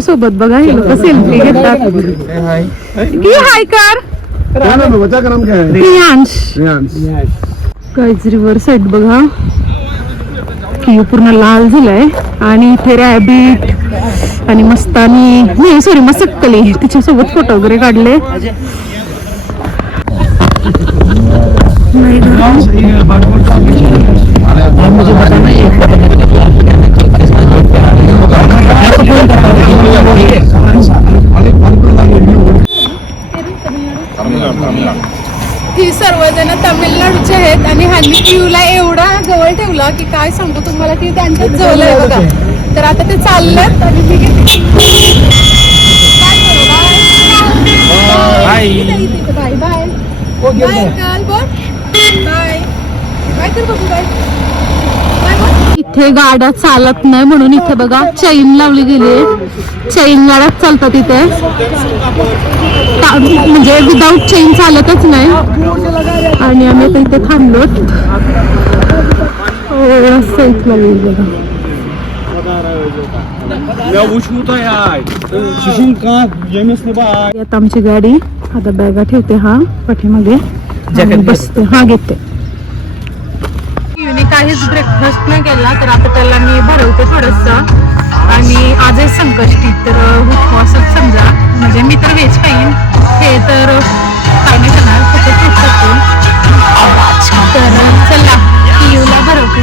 सोबत बघा हे लोक सेल्फी घेतात. की हाय कार? प्रियांश. काहीच रिव्हर साईड बघा. की पूर्ण लाल झालाय. आणि इथे रॅबिट आणि मस्तानी. नाही सॉरी मसक्कली. तिच्यासोबत फोटो वगैरे काढले. नाही. ही सर्वजण तामिळनाडूचे आहेत आणि ह्यांनी क्यूला एवढा जवळ ठेवला की काय सांगू तुम्हाला की त्यांच्याच जवळ आहे बघा. तर आता ते चाललेत आणि मी? बाय. बाय बाय बाय काल बोल बाय बघू. इथे गाड्या चालत नाही म्हणून इथे बघा चैन लावली गेली चैन गाड्यात चालतात इथे ता- म्हणजे विदाऊट चेन चालतच नाही. आणि आम्ही आता इथे थांबलो. इथलं. आता आमची गाडी आता बॅगा ठेवते हा पाठीमागे. आणि बसते. हा घेते. काहीच ब्रेकफास्ट नाही केला तर आता त्याला मी भरवते थोडस. आणि आज आहे संकष्टी तर उपवासच समजा म्हणजे मी तर व्हेज खाईन. हे तर काही नाही करणार फक्त तर चला पियूला भरवते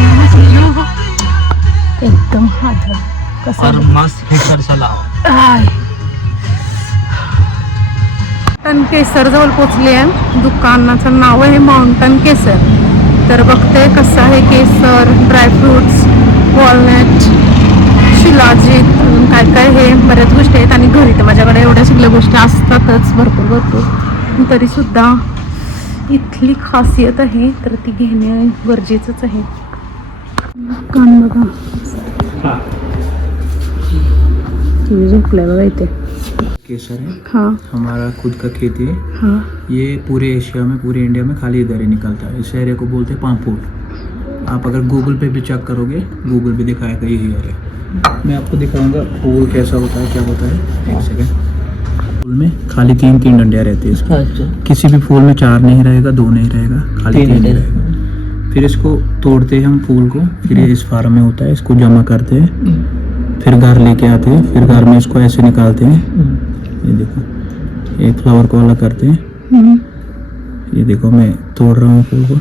एकदम हात कसा. माउंटन केसर जवळ पोचले आहे. दुकानाचं नाव आहे माउंटन केसर. तर बघते कसं आहे केसर ड्रायफ्रुट्स वॉलनट. शिलाजीत काय काय हे बऱ्याच गोष्टी आहेत आणि घरी तर माझ्याकडे एवढ्या सगळ्या गोष्टी असतातच भरपूर भरपूर. तरी सुद्धा इथली खासियत आहे तर ती घेणे गरजेचंच आहे. कान बघा. टी झोपलाय बघा इथे. केसर है हाँ. हमारा खुद का खेती है. हाँ. ये पूरे एशिया में पूरे इंडिया में खाली इधर ही निकलता है. इस एरिया को बोलते हैं पामपुर आप अगर गूगल पे भी चेक करोगे गूगल पे दिखाएगा यही एरिया मैं आपको दिखाऊँगा फूल कैसा होता है क्या होता है। एक सेकेंड फूल में खाली तीन तीन डंडियाँ रहती है इसकी किसी भी फूल में चार नहीं रहेगा दो नहीं रहेगा खाली तीन रहेगा। फिर इसको तोड़ते हैं हम फूल को फिर ये इस फार्म में होता है इसको जमा करते हैं। फिर घर लेके आते हैं फिर घर में इसको ऐसे निकालते हैं। ये देखो एक फ्लावर को अलग करते हैं। हम्म, ये देखो मैं तोड़ रहा हूँ फूल को।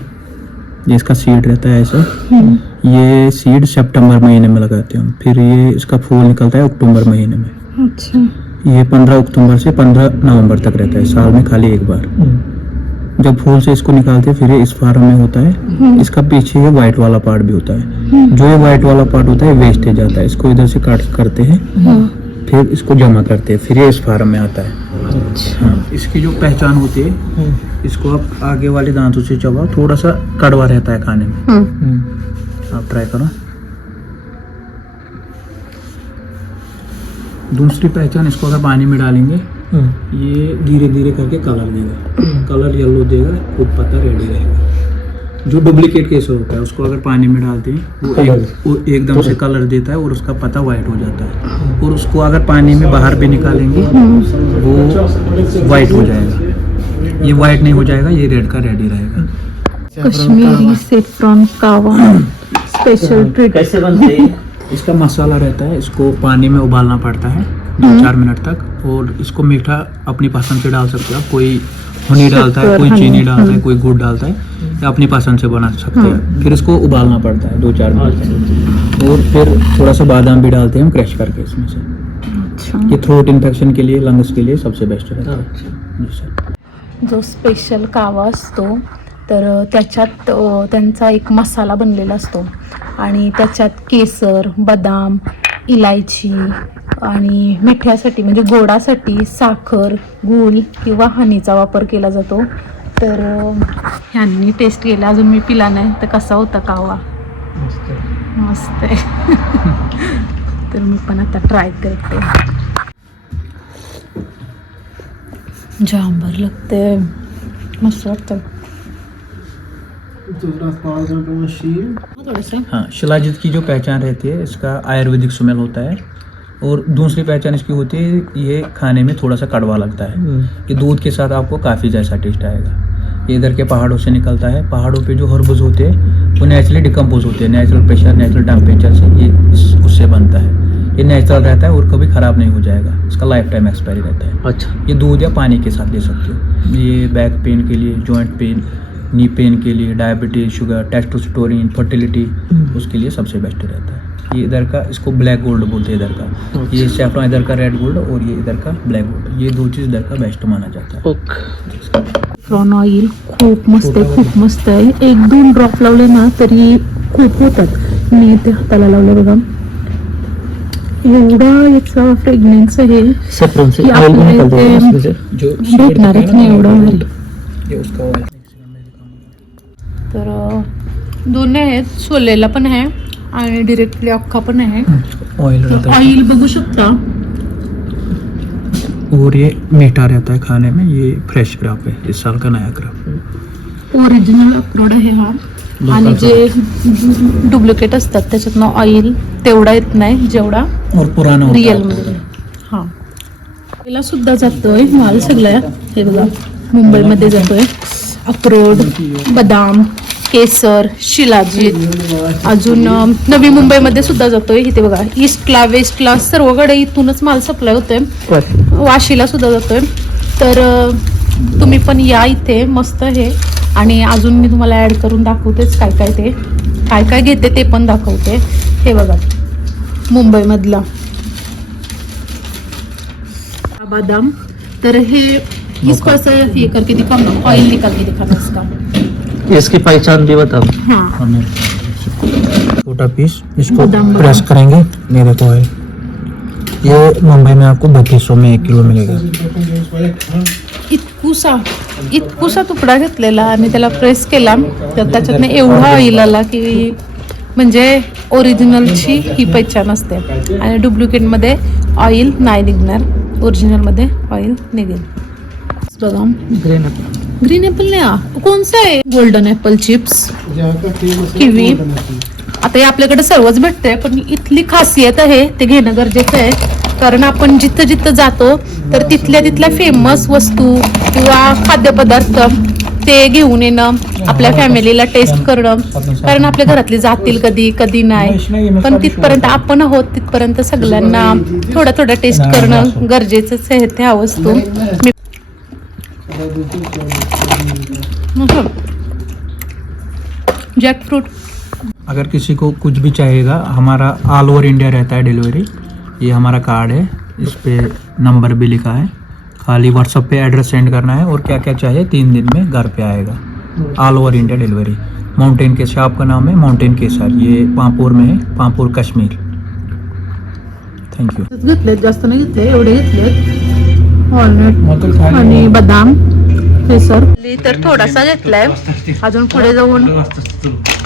ये इसका सीड रहता है ऐसा। हम्म, ये सीड सितंबर महीने में लगाते हैं फिर ये इसका फूल निकलता है अक्टूबर महीने में। अच्छा। ये पंद्रह अक्टूबर से पंद्रह नवंबर तक रहता है साल में खाली एक बार। जब फूल से इसको निकालते हैं फिर ये इस फार्म में होता है। इसका पीछे ये व्हाइट वाला पार्ट भी होता है। जो ये व्हाइट वाला पार्ट होता है वेस्टेज आता है। इसको इधर से काट करते हैं। हाँ, फिर इसको जमा करते हैं फिर ये इस फार्म में आता है। हाँ, इसकी जो पहचान होती है इसको आप आगे वाले दांतों से चबाओ थोड़ा सा कड़वा रहता है खाने में। हाँ, आप ट्राई करो। दूसरी पहचान इसको अगर पानी में डालेंगे ये धीरे धीरे करके कलर देगा। कलर येलो देगा खुद पत्ता रेडी रहेगा। जो डुप्लीकेट केसर होता है उसको अगर पानी में डालते हैं वो, एक, वो एकदम से कलर देता है और उसका पत्ता वाइट हो जाता है। और उसको अगर पानी में बाहर भी निकालेंगे वो वाइट हो जाएगा। ये वाइट नहीं हो जाएगा ये रेड का रेडी रहेगा। Kashmiri saffron kahwa special treat कैसे बनते हैं? इसका मसाला रहता है इसको पानी में उबालना पड़ता है दो चार मिनट तक और इसको मीठा अपनी पसंद से डाल सकते हो आप। कोई हनी डालता है कोई चीनी डालता है हम्म। कोई गुड़ डालता है या अपनी पसंद से बना सकते हैं। फिर इसको उबालना पड़ता है दो चार मिनट और फिर थोड़ा सा बादाम भी डालते हैं हम क्रश करके इसमें से। अच्छा। ये थ्रोट इन्फेक्शन के लिए लंग्स के लिए सबसे बेस्ट रहता है। जो स्पेशल कावा असतो तर त्याच्यात त्यांचा एक मसाला बनलेला असतो. आणि त्याच्यात केसर बदाम इलायची आणि मिठ्यासाठी म्हणजे गोडासाठी साखर गूळ किंवा हनीचा वापर केला जातो. तर ह्यांनी टेस्ट केला. अजून मी पिला नाही तर कसा होता कावा? मस्त आहे. तर मी पण आता ट्राय करते. जांभर लागते मस्त वाटतं. हाँ शिलाजित की जो पहचान रहती है इसका आयुर्वेदिक स्मेल होता है। और दूसरी पहचान इसकी होती है ये खाने में थोड़ा सा कड़वा लगता है ये दूध के साथ आपको काफ़ी जैसा टेस्ट आएगा। ये इधर के पहाड़ों से निकलता है। पहाड़ों पे जो हर्बस होते हैं वो नेचुरली डिकम्पोज होते हैं। नेचुरल प्रेशर नेचुरल टेम्परेचर से ये इस- उससे बनता है। ये नेचुरल रहता है और कभी ख़राब नहीं हो जाएगा। इसका लाइफ टाइम एक्सपायरी रहता है। अच्छा। ये दूध या पानी के साथ ले सकते हो। ये बैक पेन के लिए जॉइंट पेन नी पेन के लिए डायबिटीज़ शुगर टेस्टोस्टेरोन फर्टिलिटी उसके लिए सबसे बेस्ट रहता है। ये इधर का इसको ब्लैक गोल्ड बोलते हैं इधर का। ये सैफरॉन इधर का रेड गोल्ड और ये इधर का ब्लैक गोल्ड ये दो चीज़ इधर का बेस्ट माना जाता है। फ्रॉन ऑइल खूप मस्त आहे खूप मस्त आहे एक दोन ड्रॉप लावले ना तरी खूप होतात. मी ते हाताला लावलं बघा. एवढा याचा फ्रेग्रन्स आहे. है उसमें से जो भेटणारच नाही एवढा. भारी ये उसका ऑयल तर दोन्ही आहेत. सोलेला पण आहे आणि डिरेक्टली अख्खा पण आहे. ऑइल बघू शकता. और ये मीठा रहता है खाने में. ये फ्रेश क्राप है इस साल का नया क्राप ओरिजिनल अक्रोड आहे हा. आणि जे डुप्लिकेट असतात त्याच्यातनं ऑइल तेवढा येत नाही जेवढा और पुराना होता. रिअल है मध्ये. हा. याला सुद्धा जातोय माल सगळ्या. हे बघा मुंबईमध्ये जातोय. अक्रोड बदाम केसर शिलाजीत अजून नवी मुंबईमध्ये सुद्धा जातोय. इथे बघा ईस्टला वेस्टला सर्वकडे इथूनच माल सप्लाय होतोय. वाशीला सुद्धा जातोय. तर तुम्ही पण या इथे मस्त हे. आणि अजून मी तुम्हाला ऍड करून दाखवतेच काय काय ते. काय काय घेते ते पण दाखवते. हे बघा मुंबईमधला. बादाम. तर हे इसको से ये करके दिखाओ ऑयल निकाल के दिखाना इसका। इसकी पहचान भी बताओ। हाँ। छोटा पीस इसको। प्रेस करेंगे। ये देखो है ये मुंबई में आपको बत्तीस सौ में एक किलो मिलेगा। इतकुसा इतकुसा तुकडा घेतलेला आणि त्याला प्रेस केला तर त्याच्यातनं एवढा ऑइल आला की म्हणजे ओरिजिनलची ही पहिचान असते। आणि डुप्लिकेटमध्ये ऑइल नाही निघणार. ओरिजिनलमध्ये ऑइल निघेल. बघा ग्रीन ग्रीन ॲपल नाही कोणसा आहे? गोल्डन ॲपल चिप्स किवी आता हे आपल्याकडे सर्वच भेटतंय पण इथली खासियत आहे ते घेणं गरजेचं आहे. कारण आपण जिथं जिथं जातो तर तिथल्या तिथल्या फेमस वस्तू किंवा खाद्यपदार्थ ते घेऊन येणं आपल्या फॅमिलीला टेस्ट करणं. कारण आपल्या घरातली जातील कधी कधी नाही. पण तिथपर्यंत आपण आहोत तिथपर्यंत सगळ्यांना थोडं थोडं टेस्ट करणं गरजेचंच आहे त्या वस्तू. मी जॅकफ्रूट अगर किसी को कुछ भी चाहिएगा हमारा ऑल ओवर इंडिया रहता है डिलीवरी ये हमारा कार्ड है इस पे नंबर भी लिखा है। खाली व्हाट्सअप पे एड्रेस सेंड करना है और क्या क्या चाहिए तीन दिन में घर पे आएगा। All over India delivery mountain के शॉप का नाम है? माउंटेन केसर ये पामपुर में है पामपुर कश्मीर। थँक्यू घेतलेत जास्त नाही घेतले एवढे घेतलेत आणि बदाम. केसर तर थोडासा घेतलाय. अजून पुढे जाऊन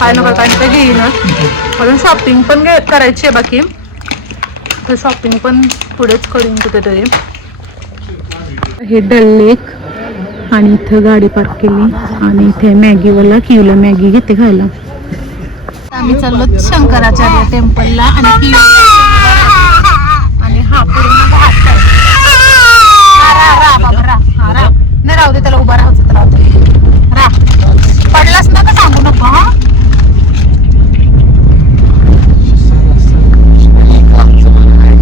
काय नका काय काय घेईनच अजून शॉपिंग पण घे करायची आहे बाकी. तर शॉपिंग पण पुढेच करीन कुठेतरी. हे डल लेक आणि इथं गाडी पार्क केली. आणि इथे मॅगीवाला किवला मॅगी घेते खायला. आम्ही चाललो शंकराचार्य टेम्पलला आणि किवला आणि हा पूर्ण. हा, रा, बाबा, रा. हा, रा. नाही राहू दे त्याला उभा राहायचं त्याला रा. पडलास ना का सांगू नको हा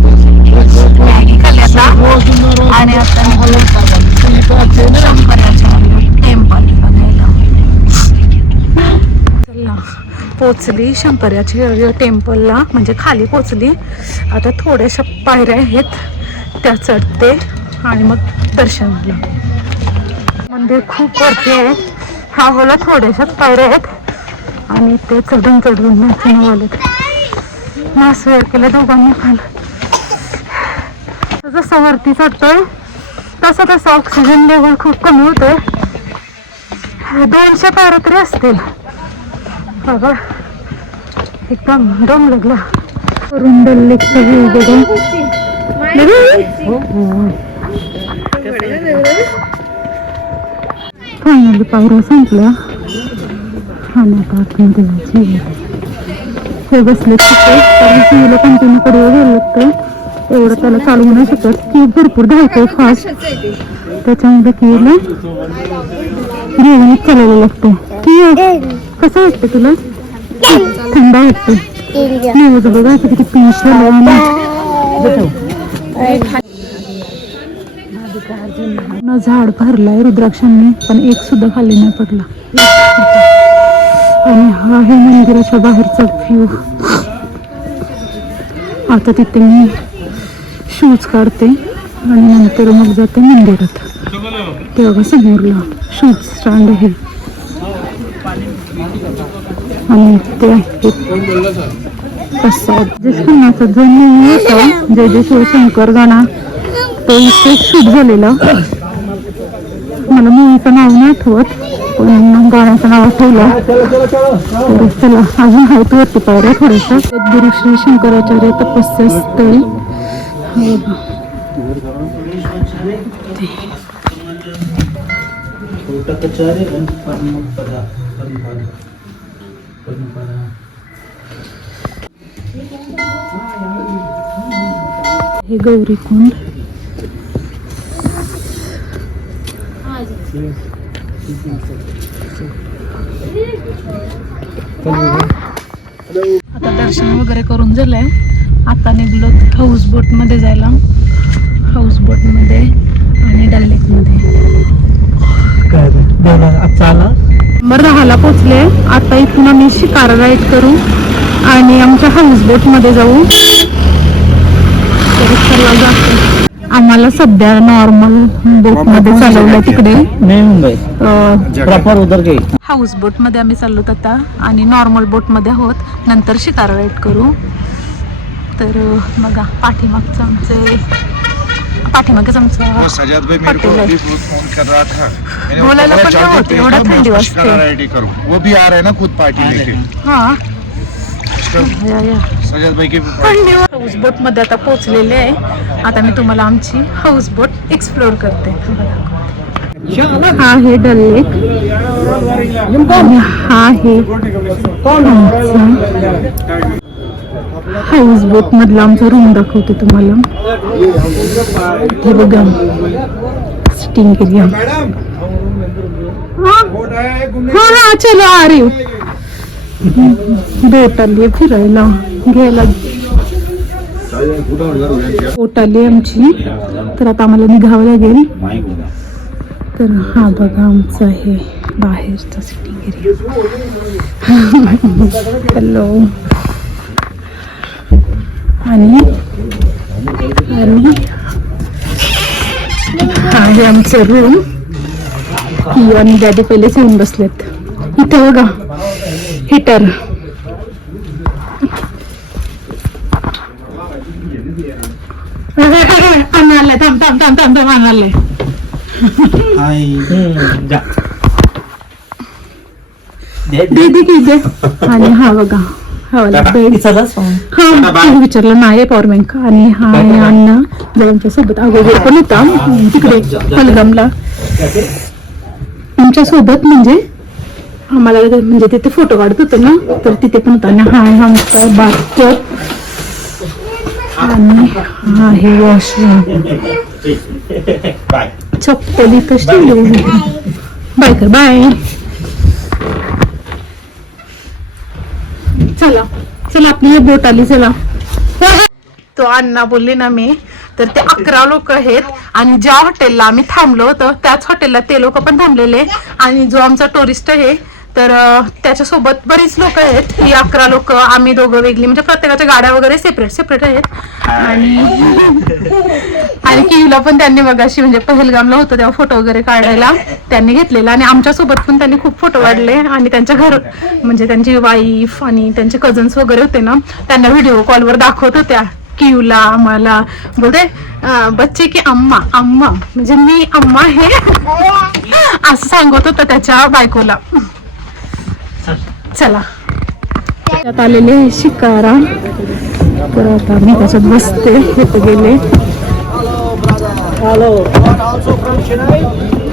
मॅगी खाल्ली आता आणि आता टेम्पल चला पोचली शंकराचार्य टेम्पलला म्हणजे खाली पोचली आता थोड्याशा पायऱ्या आहेत त्या चढते आणि मग दर्शन झालं मंदिर खूप वरती आहे. हा बोला थोड्याशाच पायऱ्या आहेत. आणि ते चढून चढून नाचून आलेत नाच वेळ केलं दोघांनी पण. जसं वरती चढतोय तसं तसं ऑक्सिजन लेवल खूप कमी होतोय. दोनशे पायऱ्या तरी असतील. बाबा एकदम दम लागला रुंदल लेकचा व्ह्यू फायनली पायऱ्या संपल्या. आणि आता आतमध्ये जायची. हे बसले तिथे. कारण सीला कंटिन्यू कडे गेलं लागतं एवढं त्याला चालवू नाही शकत. की भरपूर धावतोय फास्ट त्याच्यामध्ये केलं घेऊनच चालवावं लागतं की कसं वाटतं तुला? थंड वाटतं बघा किती पीस झाड भरलाय रुद्राक्षांनी पण एक सुद्धा खाली नाही पडला. आणि हा आहे मंदिराच्या बाहेरचा व्ह्यू आता तिथे मी शूज काढते आणि नंतर मग जाते मंदिरात. तेव्हा समोरला शूज स्टँड आहे. आणि ते आहे प्रसाद. जे सुनाचा जो मूवी होता. जय जय शिवशंकर गाणा तो इथे शूट झालेला. मला मुलीचं नाव नाही आठवत पण गाण्याचं नाव ठेवलं तर चला अजून हायत वरती पायऱ्या थोड्याशा सद्गुरु श्री शंकराचार्य तपस्या स्थळी. हे हे गौरी कुंड आता दर्शन वगैरे करून झालंय. आता निघलो हाऊस बोटमध्ये जायला. हाऊस बोटमध्ये आणि डल लेकमध्ये. मग चाला पोचले आता इथून आम्ही शिकार राईड करू आणि आमच्या हाऊस बोटमध्ये जाऊ. जास्त जातो. आम्हाला सध्या नॉर्मल बोटमध्ये चालवलं तिकडे. नाही मुंबई. अं, प्रॉपर उधर गई हाऊस बोटमध्ये आम्ही चाललो आता आणि नॉर्मल बोटमध्ये आहोत. नंतर शिकारा राईड करू. तर बघा पाठीमागचं आमचे पाठीमागेच वो आमचं सजाद भाई मेरे को पटेल है। अभी फोन कर रहा था. मैंने बोला बोला, ना, जाओ पण एवढा थंडी वाजते। शिकारा रेडी करूं. वो भी आ रहे हैं ना खुद पार्टी लेके. हा. हाऊस बोटमध्ये आता पोहोचलेले आहे. आता मी तुम्हाला आमची हाऊस बोट एक्सप्लोर करते. हा आहे डल लेक हा आहे हाऊस बोट मधला आमचा रूम दाखवते तुम्हाला. हे बघा. स्टिंग एरिया हा. हा चलो आ रही हूँ. बोट आली आहे फिरायला घ्यायला. बोटाली आमची. तर आता आम्हाला निघावं लागेल. तर हा बघा आमचं आहे बाहेरचा सिटिंग एरिया हॅलो आणि आहे आमचं रूम आणि डॅडी पहिलेच येऊन बसलेत. इथे बघा. हिटर. आणाले थांब थांब थांब थांब थांब आणाले जा. दे दे. दे की दे. आणि हा बघा हा हा विचारलं नाही पॉवर बँक आणि हा अण्णा आमच्यासोबत अगोदर पण होता. तिकडे पलगामला आमच्यासोबत म्हणजे आम्हाला म्हणजे तिथे फोटो काढत होतो ना तर तिथे पण होता. हा आहे आमचा बाथटब आणि हा आहे वॉशरूम चप्पल इथं ठेवली बाय कर बाय. चला चला आपली ही बोट आली चला. तो अण्णा बोलले ना मी तर ते अकरा लोक आहेत आणि ज्या हॉटेलला आम्ही थांबलो होतो त्याच हॉटेलला ते लोक पण थांबलेले. आणि जो आमचा टुरिस्ट आहे तर त्याच्यासोबत बरीच लोक आहेत. ही अकरा लोक आम्ही दोघं वेगळी. म्हणजे प्रत्येकाच्या गाड्या वगैरे सेपरेट सेपरेट आहेत. आणि आणि किवीला पण त्यांनी मगाशी म्हणजे पहलगामला होतं तेव्हा फोटो वगैरे काढायला. त्यांनी घेतलेला आणि आमच्यासोबत पण त्यांनी खूप फोटो काढले. आणि त्यांच्या घर म्हणजे त्यांची वाईफ आणि त्यांचे कझन्स वगैरे होते ना त्यांना व्हिडिओ कॉलवर दाखवत होत्या. किवला आम्हाला. बोलते बच्चे की अम्मा अम्मा. म्हणजे मी अम्मा हे असं सांगत होतं त्याच्या बायकोला. चला. त्यात आलेले आहे शिकारा. परत आम्ही त्याच्यात बसते. येत गेले. Hello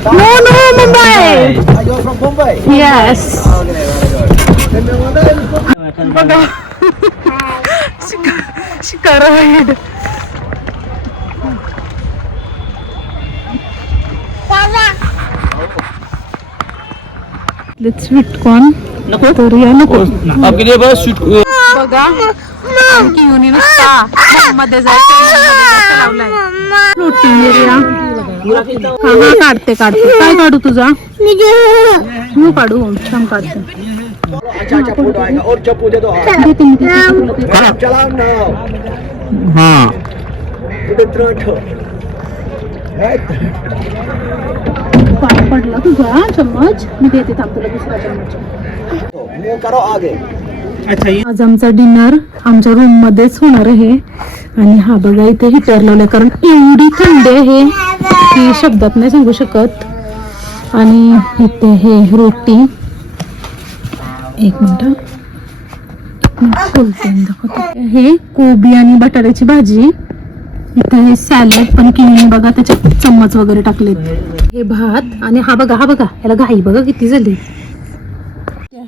no no Mumbai yes Shikara head नको। तर या नको। आपके लिए बस स्वीट बघा आणखी युनी नुसता मध्ये जायचं लावलाय प्रोटीन एरिया हा हा काढते काढते. काय काढू तुझा? मी काढू छान काढते. देते मी देते. हाँ. पाय पडला तुझा चम्मच. मी देते थांब तुला दुसरा चम्मच अच्छा आज आमचा डिनर आमच्या रूम मध्येच होणार आहे. आणि हा बघा इथे हिटर लावलाय कारण एवढी थंडी आहे की शब्दात नाही सांगू शकत. आणि इथे हे रोटी. एक मिनिट. हे कोबी आणि बटाट्याची भाजी. इथे हे सॅलड पण किंवा बघा त्याच्यात चम्मच वगैरे टाकलेत. हे भात आणि हा बघा हा बघा याला घाई बघा किती झाली.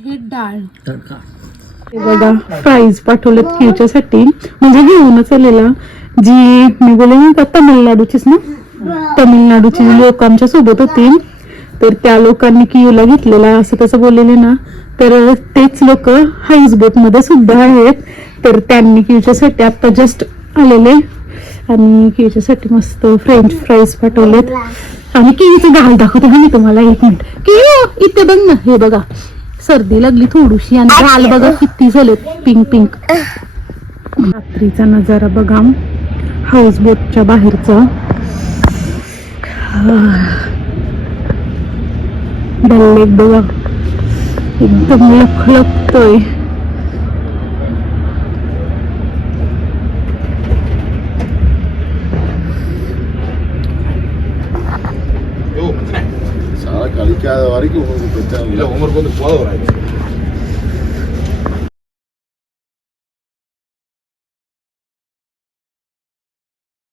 हे डाळ. तड़का. हे बघा प्राईज पाठवलेत किवच्यासाठी म्हणजे घेऊनच आलेला. जी मी बोले का तमिळनाडूचीच ना? तमिळनाडूची जी लोक आमच्यासोबत होती तर त्या लोकांनी कियूला घेतलेला असं तसं बोललेले ना तर तेच लोक हाऊस बोटमध्ये सुद्धा आहेत. तर त्यांनी किवच्यासाठी आता जस्ट आलेले. आणि किवच्यासाठी मस्त फ्रेंच फ्राईज पाठवलेत. आणि किवीचं गाल दाखवते हा मी तुम्हाला एक मिनिट किवी इथे बघ ना हे बघा. सर्दी लागली थोडीशी आणि गाल बघा किती झालेत. Pink pink. रात्रीचा नजारा बघा. हाऊस बोटच्या बाहेरचा. डल लेक बघा. एकदम लखलखतोय கிடைக்காத வரைக்கும் உங்களுக்கு பிரச்சனை இல்லை. உங்களுக்கு வந்து போதை வராது